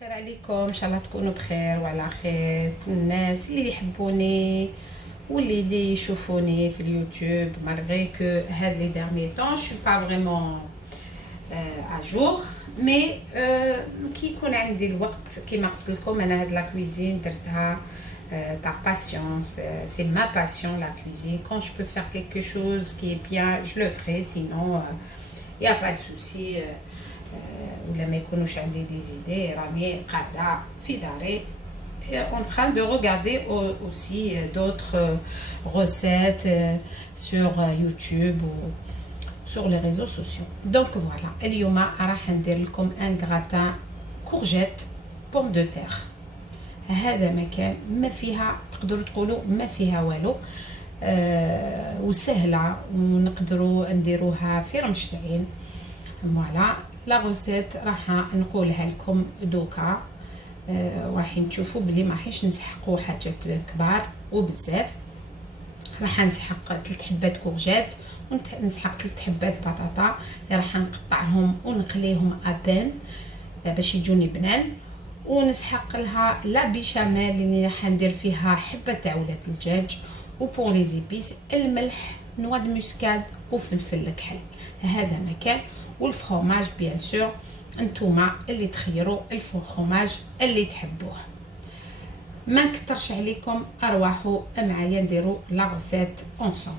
خير عليكم، ان شاء الله تكونوا بخير وعلى خير كل الناس اللي يحبوني واللي يشوفوني في اليوتيوب. malgré que هاد لي derniers temps je suis pas vraiment à jour mais كي يكون عندي الوقت كيما قلت لكم انا هاد لا كويزين درتها par passion. C'est ma passion la cuisine. Quand je peux faire quelque chose qui est bien je le ferai, sinon il y a pas de souci. ولا ما يكونوش عندي دي زيدي راني قاعده في داري en train de regarder aussi d'autres recettes sur YouTube ou sur les réseaux sociaux. Donc voilà, اليوم راح ندير لكم ان gratin courgette pomme de terre. هذا مكان ما فيها تقدروا تقولوا ما فيها والو، وسهله ونقدروا نديروها في رمشتين. فوالا لا غوسيت راح نقولها لكم دوكا، وراح تشوفوا بلي ما راحش نسحقوا حاجات كبار وبزاف. راح نسحق 3 حبات كورجيت ونسحق 3 حبات بطاطا اللي راح نقطعهم ونقليهم ابان باش يجوني بنان، ونسحق لها لا بيشاميل اللي راح ندير فيها حبه تاع ولاد الدجاج، وبور لي زيبيس الملح نوا د موسكاد وفلفل الكحل. هذا مكان. والفرomage بيان سور انتوما اللي تخيروا الفرomage اللي تحبوه. ما نكترش عليكم، ارواحوا معايا نديروا لا غوسيت اونصومبل.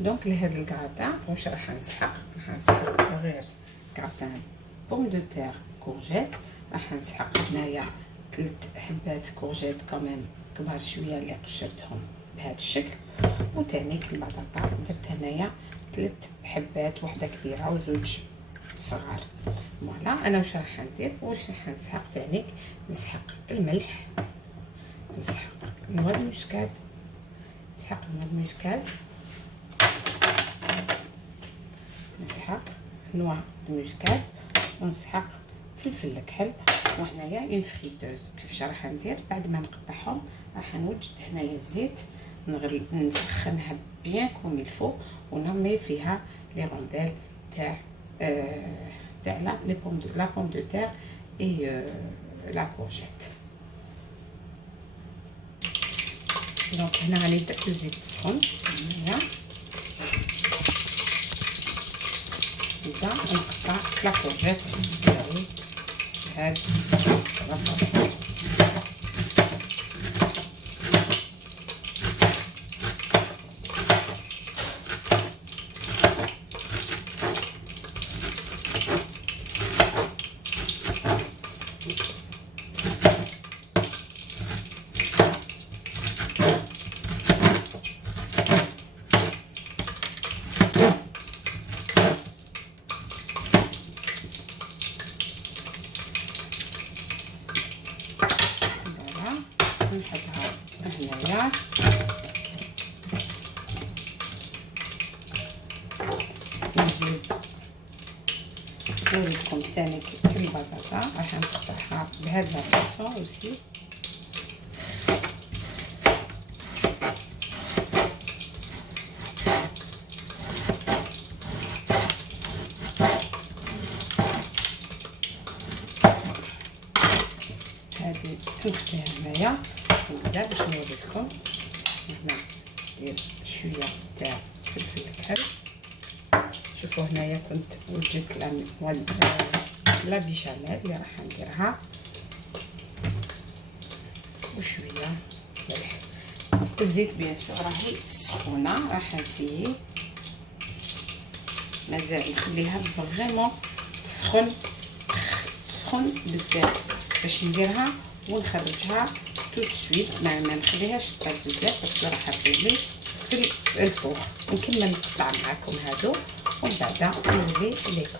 دونك لهاد الكراتان واش راح نسحق غير كراتان بوم دو تير كورجيت. راح نسحق هنايا 3 حبات كورجيت كمان كبار شويه اللي قشرتهم بهذا الشكل، وتانيك البطاطا درت هنايا 3 حبات، واحده كبيره وزوج صغار. فوالا انا واش راح ندير، واش راح نسحق تانيك، نسحق الملح، نسحق نوا الموسكاد، نسحق نوا الموسكاد، ونسحق فلفل الكحل. وهنايا اون فريتوز. كيفاش راح ندير بعد ما نقطعهم، راح نوجد هنايا الزيت نسخنها بيان كوم الفو، ونرمي فيها لي رونديل تاع لا بوم دو تير اي لا كورجيت. دونك هنا راني درت الزيت سخون، هنايا نبدا نقطع لا كورجيت تاعي هاد الرفاف. نحطها هنايا، نزيد نوريكم تاني البطاطا راح نقطعها بهذا الفاصون اوسي. هذه نخليها هنايا ونبدا باش نوريكم. هنا ندير شويه تاع فلفل الكحل. شوفوا هنايا كنت وجدت لا بيشاميل اللي راح نديرها، وشويه ملح. الزيت بيان سور راهي سخونه، راح نسيي مازال نخليها فريمون تسخن بزاف باش نديرها ونخرجها تو سويت. ما نخليهاش تطيب بزاف باسكو راح تطيب في الفوق. نكمل نقطع معكم هادو ومن بعد نولي ليكم.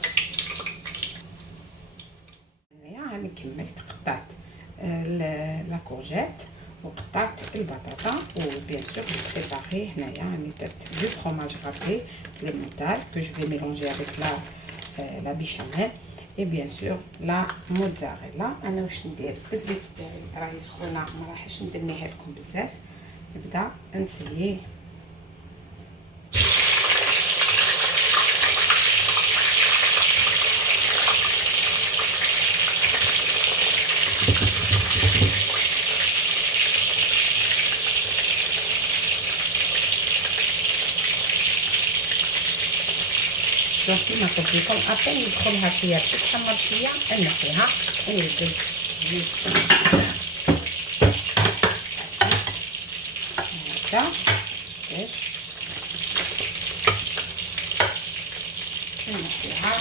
هنايا راني كملت قطعت لا كورجيت وقطعت البطاطا، وبيان سور بريباري هنايا راني درت دو فرomage râpé élémental que je vais mélanger avec la béchamel et bien sûr لا موتزاريلا. انا واش ندير، الزيت تاعي راهي سخونه ما راحش ندميها لكم بزاف. نبدا نسيي دونك كيما قلت لكم ابين يدخل هكايا تتحمر شويه نحيها ونزيد جوج هكا باش نحيها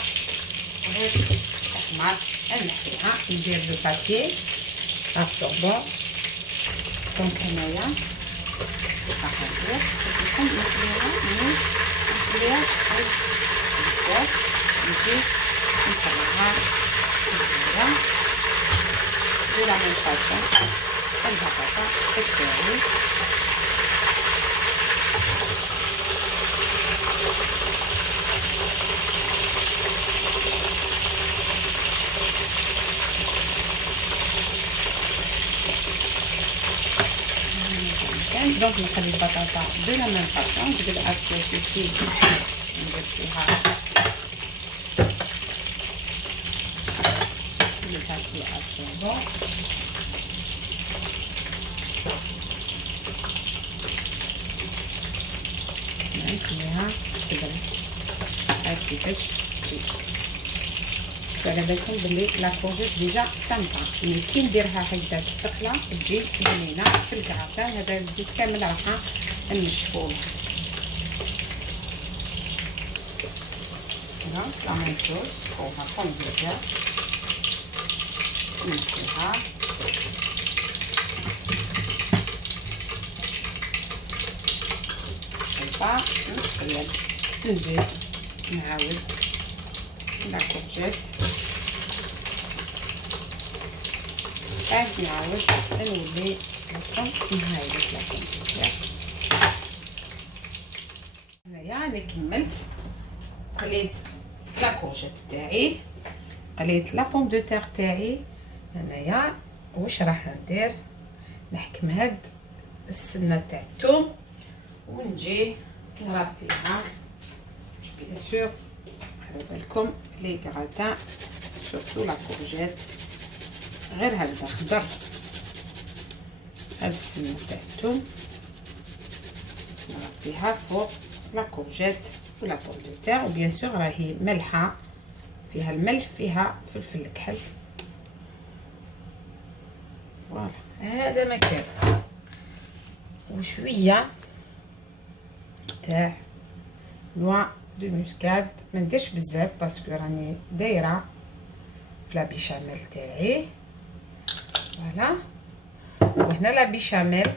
غير تحمر نحيها. ندير لو بابي ابسوربون. دونك هنايا راح ندير لكم نخليها منخليهاش تحل بزاف، نجي نطلعها هكايا دو لا ميم فاصون. البطاطا تاعي دونك نخلي البطاطا دو لا ميم فاصون. نجيب الاسيت اوسي ندير فيها لي بابي ابسوربون. نخليها تبرد هاك كيفاش تجي. على بالكم بلي لا كورجيت ديجا سامبا، مي كي نديرها هكذا تقلى تجي بنينه في الكرافان. هذا الزيت كامل راح نشفوه. هنا لا ميم شوز فوقها كومبليت نحيها هكا نقلب. نزيد نعاود لا كورجيت نعاود نولي لكم نهاية لكم. هنايا راني كملت قليت لا كورجيت تاعي، قليت لا بوم دو تير تاعي. هنايا واش راح ندير؟ نحكم هاد السنه تاع الثوم ونجي نربيها بيان سور. على بالكم لي غراتان سورتو لا كورجيت غير هكذا خضر. هاد السنه تاع الثوم نربيها فوق لا كورجيت ولا بوم دو تير. وبيان سور راهي ملحه، فيها الملح فيها فلفل الكحل. فوالا هذا مكان. وشويه تاع نوا دو موسكاد، ما نديرش بزاف باسكو راني دايره في لا بيشاميل تاعي. فوالا وهنا لا بيشاميل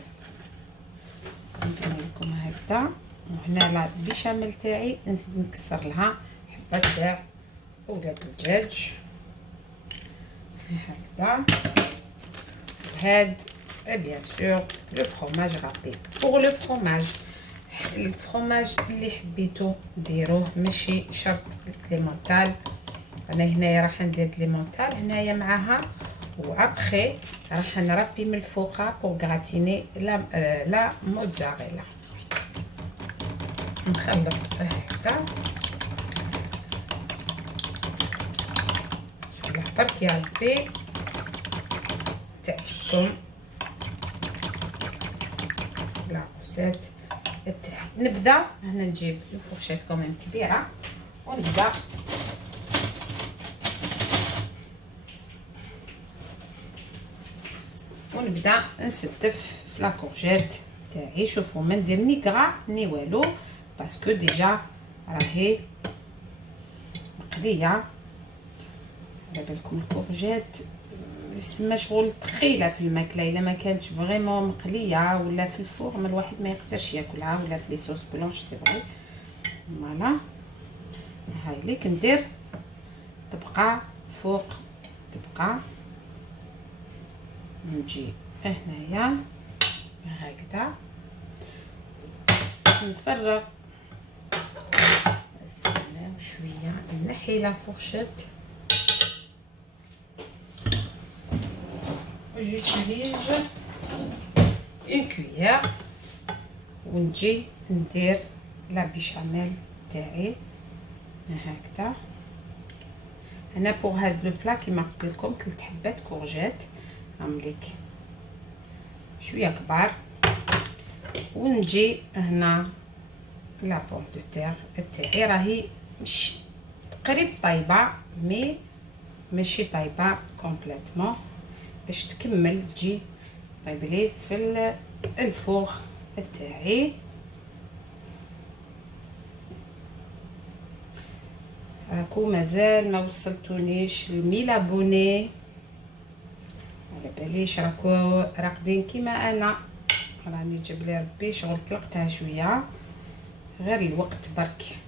ندير لكم هكذا. وهنا لا بيشاميل تاعي نزيد نكسر لها حبه تاع ولاد الدجاج هكذا. هاد بيان سور لو فرomage رابي. بوغ لو فرomage، الفرomage اللي حبيتو ديروه، ماشي شرط الكليمونتال. انا هنايا راح ندير كليمونتال هنايا معاها، وابخي راح نربي من الفوق بوغ غراتيني لا موتزاريلا. نخلط هكذا. برك يا ربي تعجبكم العكوسات تاعي. نبدا هنا نجيب الفرشات كوميم كبيره ونبدا نستف في لا كورجيت تاعي. شوفوا ما ندير ني كرا ني والو باسكو ديجا راهي مقليه. على بالكم الكورجيت يسمى شغل ثقيله في الماكله، الا ما كانتش فريمون مقليه ولا في الفور ما الواحد ما يقدرش ياكلها، ولا في لي صوص بلونش سي فري. فوالا هاي اللي كندير تبقى فوق تبقى. نجي هنايا هكذا نفرغ السمنه وشويه نحي لا فورشيت. j'utilise une cuillère ونجي ندير لا بيشاميل تاعي هكذا. هنا بوغ هاد لو بلا كيما قلت لكم 3 حبات كورجيت عامليك شويه كبار. ونجي هنا لا بوم دو تير تاعي راهي قريب طايبه مي ماشي طايبه كومبليتمون، باش تكمل تجي طيب لي في الفوغ تاعي. راكو مازال ما وصلتونيش ل1000 ابوني، على باليش راكو راقدين كيما انا، راني جاب لي ربي شغل طلقتها شويه، غير الوقت برك،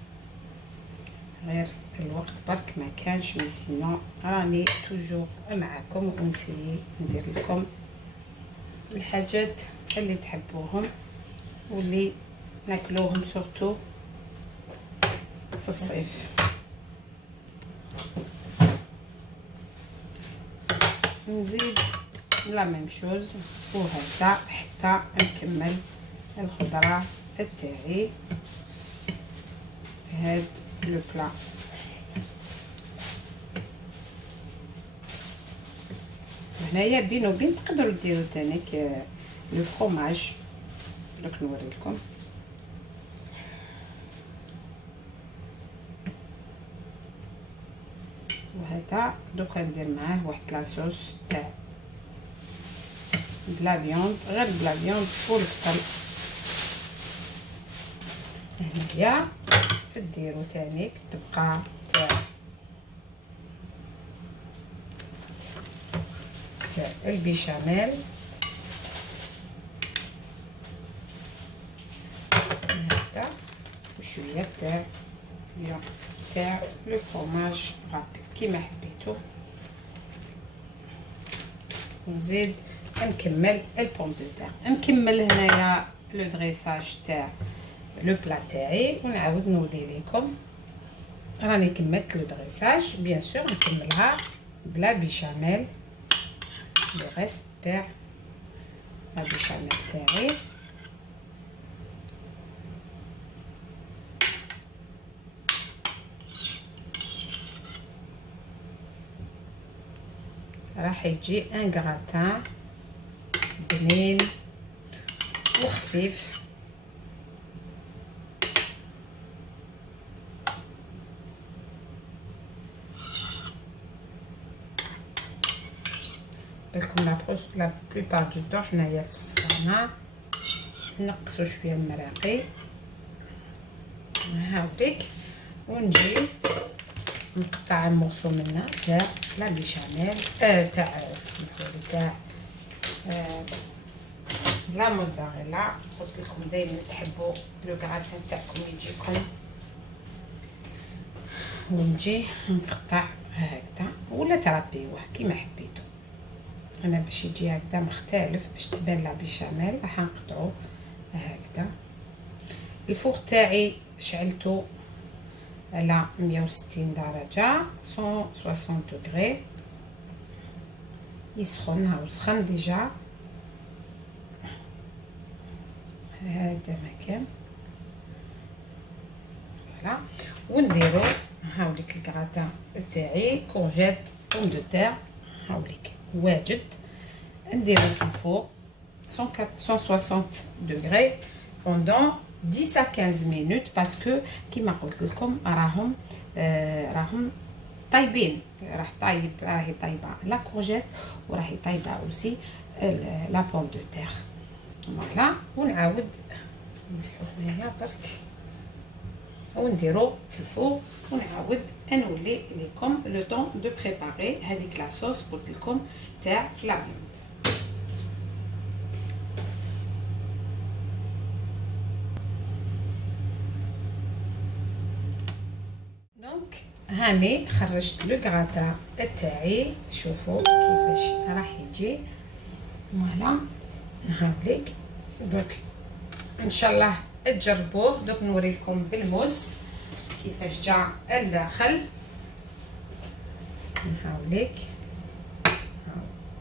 غير الوقت برك ما كانش، مي سينو راني توجور معاكم ونسيي ندير لكم الحاجات اللي تحبوهم واللي ناكلوهم سورتو في الصيف. نزيد لا ميم شوز وهكذا حتى نكمل الخضره تاعي في هاد لو بلا. هنايا بين وبين تقدروا ديروا تانيك لو فروماج، دوك نوري لكم. وهذا دوكا ندير معاه واحد لاصوص تاع بلا فيوند، غير بلا فيوند والبصل. هنايا ديروا تانيك تبقى تاع البيشاميل، هكذا وشويه تاع لو فروماج رابي كيما حبيتو. ونزيد نكمل البوم دو تير، نكمل هنايا لو دريساج تاع لو بلا تاعي ونعاود نولي لكم. راني كملت لو دريساج بيان سور، نكملها بلا بيشاميل، لو ريست تاع لا بيشاميل تاعي. راح يجي ان غراتان بنين وخفيف. بالكم لا بلوبار دو طون حنايا في السخانه نقصوا شويه المراقي هاوليك، ونجي نقطع مورسو منها تاع لا بيشاميل تاع السمحولي تاع لا موتزاريلا. قلت لكم دائما تحبوا لو غراتان تاعكم يجيكم، ونجي نقطع هكذا ولا ترابيوه كيما حبيتو. انا باش يجي هكذا مختلف باش تبان لا بيشاميل راح نقطعو هكذا. الفوغ تاعي شعلته على 160 درجه 160 دوغري، يسخن. هاو سخن ديجا، هذا مكان فوالا. ونديرو هاوليك الكراتان تاعي كورجيت بوم دو تير، هاوليك واجد نديرو في الفوق 160 دوغري بوندون 10 à 15 minutes باسكو كيما قلت لكم راهم طايبين، راح طايب، راهي طايبه لا كورجيت وراهي طايبه اوسي لا بوم دو تير فوالا. ونعاود نمسحو هنايا برك ونديرو في الفوق ونعاود نولي لكم لو طون دو بريباري هذيك لاصوص قلت لكم تاع لا فيوند. دونك هاني خرجت لو غراتان تاعي، شوفوا كيفاش راح يجي فوالا. هاوليك دوك ان شاء الله تجربوه. دوك نوري لكم بالموس كيفاش جا الداخل. نحاوليك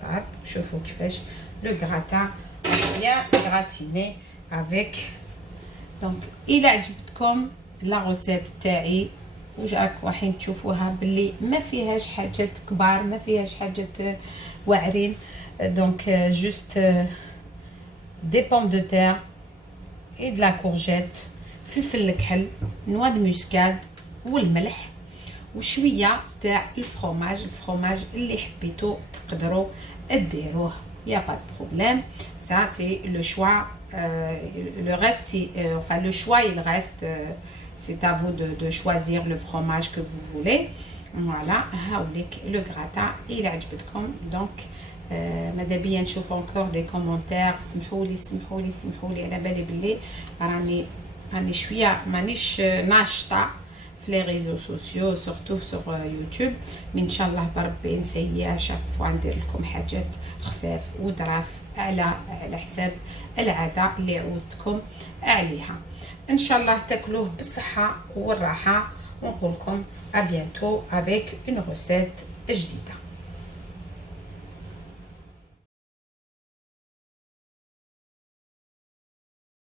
طاب، شوفوا كيفاش لو غراتان بيان غراتيني افيك. دونك الى عجبتكم لا روسيت تاعي وجاك راحين تشوفوها باللي ما فيهاش حاجات كبار، ما فيهاش حاجات واعرين. دونك جوست دي بوم دو تير et de la courgette، فلفل الكحل، نوا دو موسكاد والملح وشويه تاع الفرomage اللي حبيتو تقدروا ديروه. يا با بروبليم، ça c'est le choix. Le reste, enfin le choix il reste, c'est à vous de choisir le fromage que vous voulez. Voilà, هاوليك لو غراتا الى عجبتكم. دونك ماذا بيا نشوف انكور دي كومونتير. سمحولي على بالي بلي راني شويه مانيش ناشطه في لي ريزو سوسيو سورتو سور يوتيوب، من ان شاء الله بربي نسيا شاك فوا ندير لكم حاجات خفاف وظراف على حساب العاده اللي عودتكم عليها. ان شاء الله تاكلوه بالصحه والراحه، ونقول لكم à bientôt avec une recette جديده.